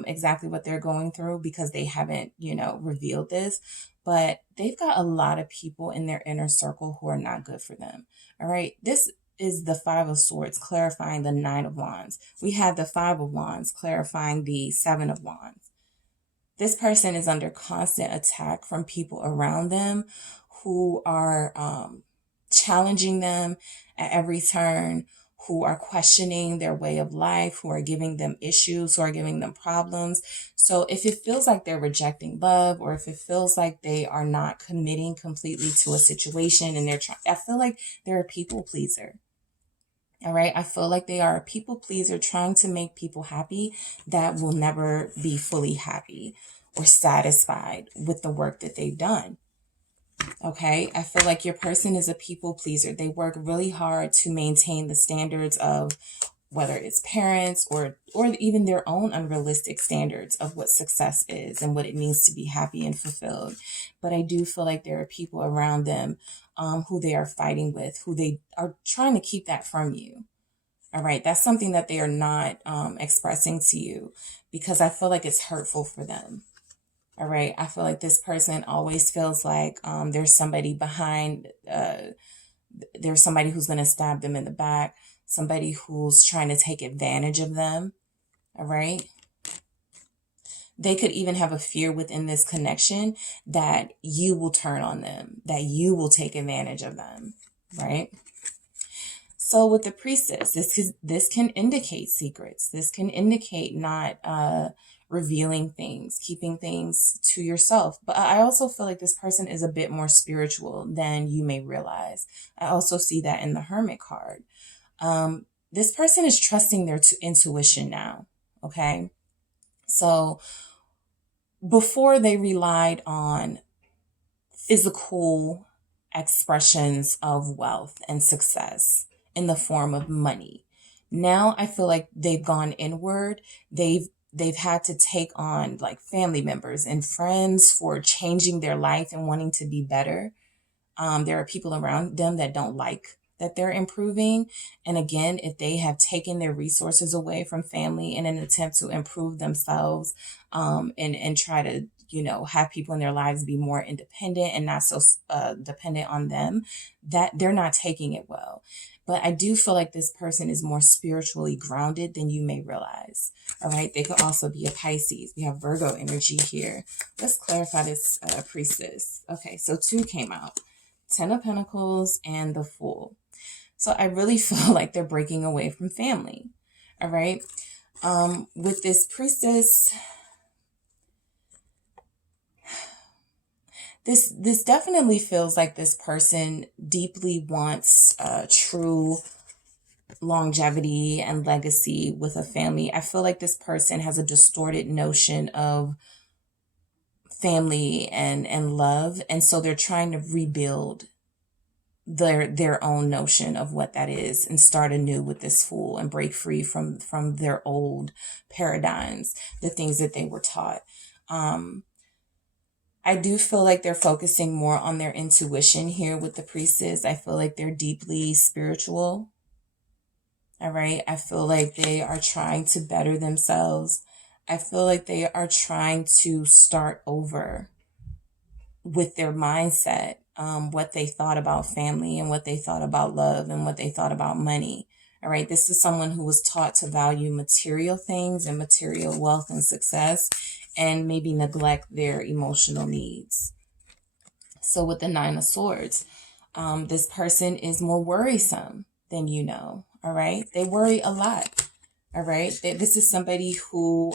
exactly what they're going through, because they haven't, revealed this. But they've got a lot of people in their inner circle who are not good for them. All right. This is the Five of Swords clarifying the Nine of Wands. We had the Five of Wands clarifying the Seven of Wands. This person is under constant attack from people around them who are challenging them at every turn, who are questioning their way of life, who are giving them issues, who are giving them problems. So if it feels like they're rejecting love, or if it feels like they are not committing completely to a situation and I feel like they're a people pleaser. All right. I feel like they are a people pleaser trying to make people happy that will never be fully happy or satisfied with the work that they've done. Okay. I feel like your person is a people pleaser. They work really hard to maintain the standards of whether it's parents or even their own unrealistic standards of what success is and what it means to be happy and fulfilled. But I do feel like there are people around them who they are fighting with, who they are trying to keep that from you. All right. That's something that they are not expressing to you, because I feel like it's hurtful for them. All right. I feel like this person always feels like there's somebody behind, there's somebody who's going to stab them in the back, somebody who's trying to take advantage of them. All right. They could even have a fear within this connection that you will turn on them, that you will take advantage of them. Right. So with the Priestess, this can indicate secrets. This can indicate not revealing things, keeping things to yourself. But I also feel like this person is a bit more spiritual than you may realize. I also see that in the Hermit card. This person is trusting their intuition now. Okay. So before, they relied on physical expressions of wealth and success in the form of money. Now I feel like they've gone inward. They've had to take on like family members and friends for changing their life and wanting to be better. There are people around them that don't like that they're improving. And again, if they have taken their resources away from family in an attempt to improve themselves, and try to, have people in their lives be more independent and not so dependent on them, that they're not taking it well. But I do feel like this person is more spiritually grounded than you may realize. All right. They could also be a Pisces. We have Virgo energy here. Let's clarify this Priestess. Okay. So 2 came out. 10 of Pentacles and the Fool. So I really feel like they're breaking away from family. All right. With this Priestess, this definitely feels like this person deeply wants true longevity and legacy with a family. I feel like this person has a distorted notion of family and love. And so they're trying to rebuild their own notion of what that is and start anew with this Fool and break free from their old paradigms, the things that they were taught. I do feel like they're focusing more on their intuition here with the Priestess. I feel like they're deeply spiritual. All right. I feel like they are trying to better themselves. I feel like they are trying to start over with their mindset, what they thought about family and what they thought about love and what they thought about money. All right. This is someone who was taught to value material things and material wealth and success. and maybe neglect their emotional needs. So with the Nine of Swords, this person is more worrisome than you know. All right. They worry a lot. All right. This is somebody who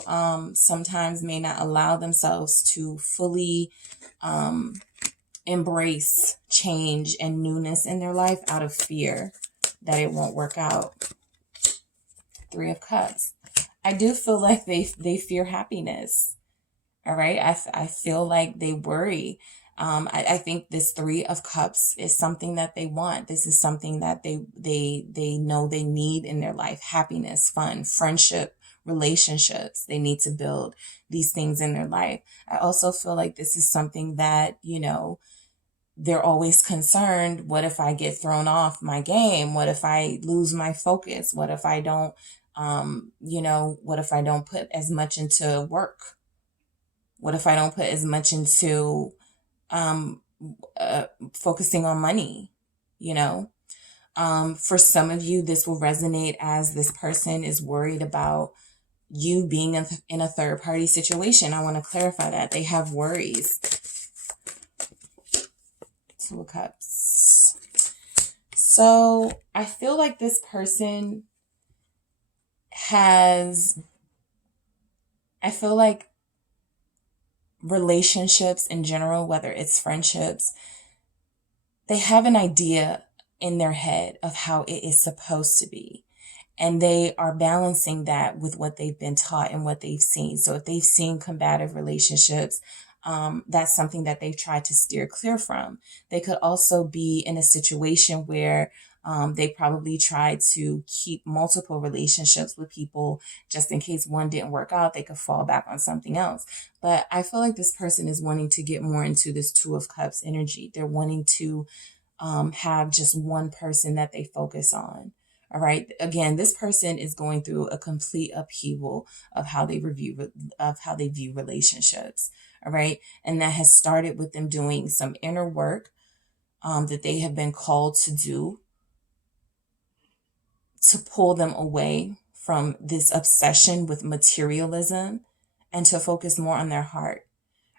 sometimes may not allow themselves to fully embrace change and newness in their life out of fear that it won't work out. Three of Cups. I do feel like they fear happiness. All right. I feel like they worry. I think this Three of Cups is something that they want. This is something that they know they need in their life. Happiness, fun, friendship, relationships. They need to build these things in their life. I also feel like this is something that, you know, they're always concerned. What if I get thrown off my game? What if I lose my focus? What if I don't, what if I don't put as much into work? What if I don't put as much into focusing on money? You know, for some of you, this will resonate as this person is worried about you being in a third party situation. I want to clarify that they have worries. Two of Cups. So I feel like this person I feel like relationships in general, whether it's friendships, they have an idea in their head of how it is supposed to be. And they are balancing that with what they've been taught and what they've seen. So if they've seen combative relationships, that's something that they've tried to steer clear from. They could also be in a situation where they probably tried to keep multiple relationships with people just in case one didn't work out. They could fall back on something else. But I feel like this person is wanting to get more into this Two of Cups energy. They're wanting to have just one person that they focus on. All right. Again, this person is going through a complete upheaval of how they view relationships. All right. And that has started with them doing some inner work that they have been called to do to pull them away from this obsession with materialism and to focus more on their heart.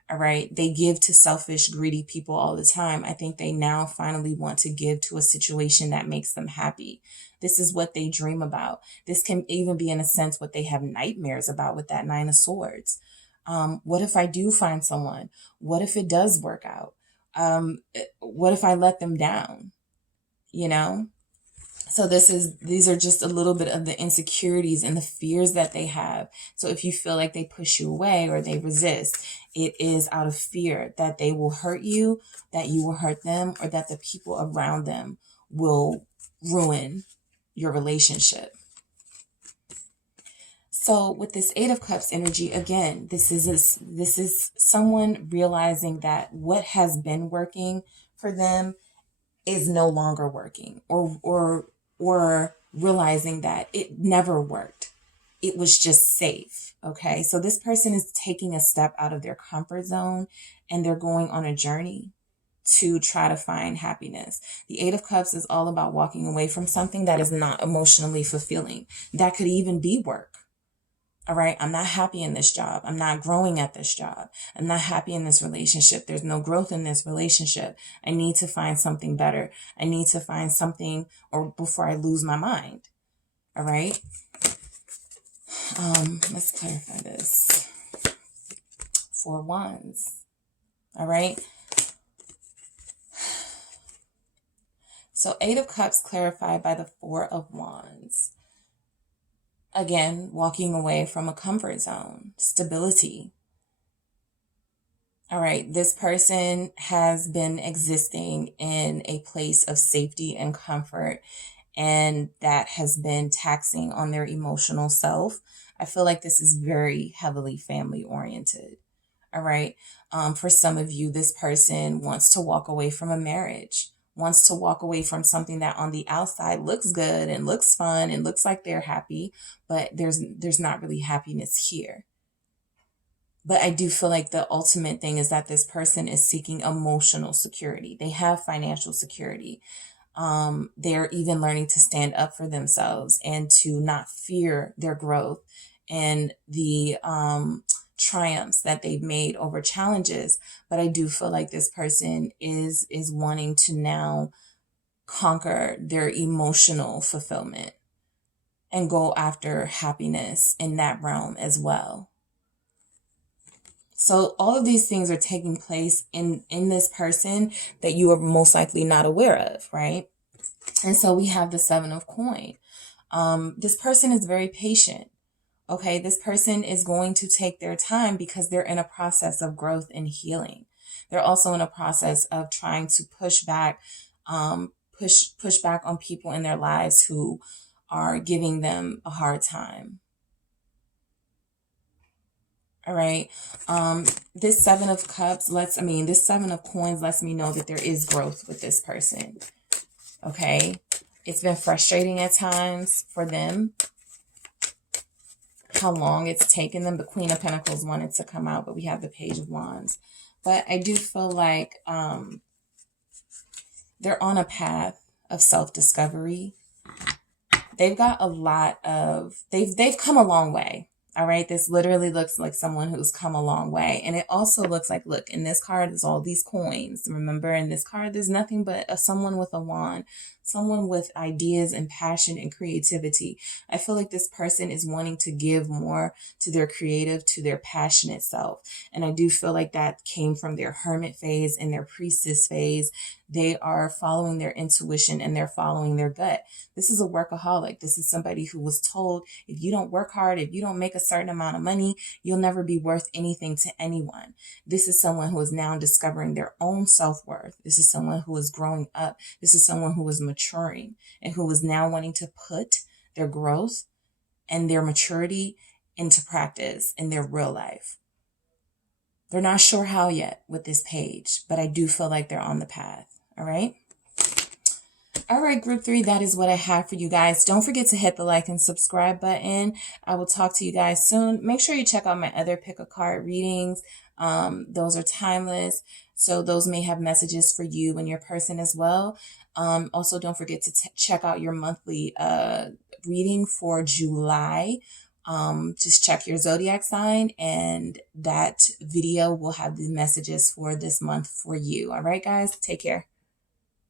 All right. They give to selfish, greedy people all the time. I think they now finally want to give to a situation that makes them happy. This is what they dream about. This can even be, in a sense, what they have nightmares about with that Nine of Swords. What if I do find someone? What if it does work out? What if I let them down? You know? So these are just a little bit of the insecurities and the fears that they have. So if you feel like they push you away or they resist, it is out of fear that they will hurt you, that you will hurt them, or that the people around them will ruin your relationship. So with this Eight of Cups energy, again, this is someone realizing that what has been working for them is no longer working, or realizing that it never worked. It was just safe. Okay. So this person is taking a step out of their comfort zone and they're going on a journey to try to find happiness. The Eight of Cups is all about walking away from something that is not emotionally fulfilling. That could even be work. All right. I'm not happy in this job. I'm not growing at this job. I'm not happy in this relationship. There's no growth in this relationship. I need to find something better. I need to find something, or before I lose my mind. All right. Let's clarify this. Four Wands. All right. So Eight of Cups clarified by the Four of Wands. Again, walking away from a comfort zone, stability. All right, this person has been existing in a place of safety and comfort, and that has been taxing on their emotional self. I feel like this is very heavily family oriented. All right. For some of you, this person wants to walk away from a marriage, wants to walk away from something that on the outside looks good and looks fun and looks like they're happy, but there's not really happiness here. But I do feel like the ultimate thing is that this person is seeking emotional security. They have financial security. They're even learning to stand up for themselves and to not fear their growth and the triumphs that they've made over challenges. But I do feel like this person is wanting to now conquer their emotional fulfillment and go after happiness in that realm as well. So all of these things are taking place in this person that you are most likely not aware of, right? And so we have the 7 of coin. This person is very patient. Okay, this person is going to take their time because they're in a process of growth and healing. They're also in a process of trying to push back on people in their lives who are giving them a hard time. All right. This 7 of cups this 7 of coins lets me know that there is growth with this person. Okay. It's been frustrating at times for them, how long it's taken them. The Queen of Pentacles wanted to come out, but we have the Page of Wands. But I do feel like they're on a path of self-discovery. They've got a lot of, they've come a long way. All right. This literally looks like someone who's come a long way. And it also looks like, look, in this card, there's all these coins. Remember, in this card, there's nothing but someone with a wand, someone with ideas and passion and creativity. I feel like this person is wanting to give more to their creative, to their passionate self. And I do feel like that came from their hermit phase and their priestess phase. They are following their intuition and they're following their gut. This is a workaholic. This is somebody who was told, if you don't work hard, if you don't make a certain amount of money, you'll never be worth anything to anyone. This is someone who is now discovering their own self-worth. This is someone who is growing up. This is someone who is maturing and who is now wanting to put their growth and their maturity into practice in their real life. They're not sure how yet with this page, but I do feel like they're on the path. All right. All right, group 3, that is what I have for you guys. Don't forget to hit the like and subscribe button. I will talk to you guys soon. Make sure you check out my other pick a card readings. Those are timeless. So those may have messages for you and your person as well. Also, don't forget to check out your monthly reading for July. Just check your zodiac sign and that video will have the messages for this month for you. All right, guys, take care.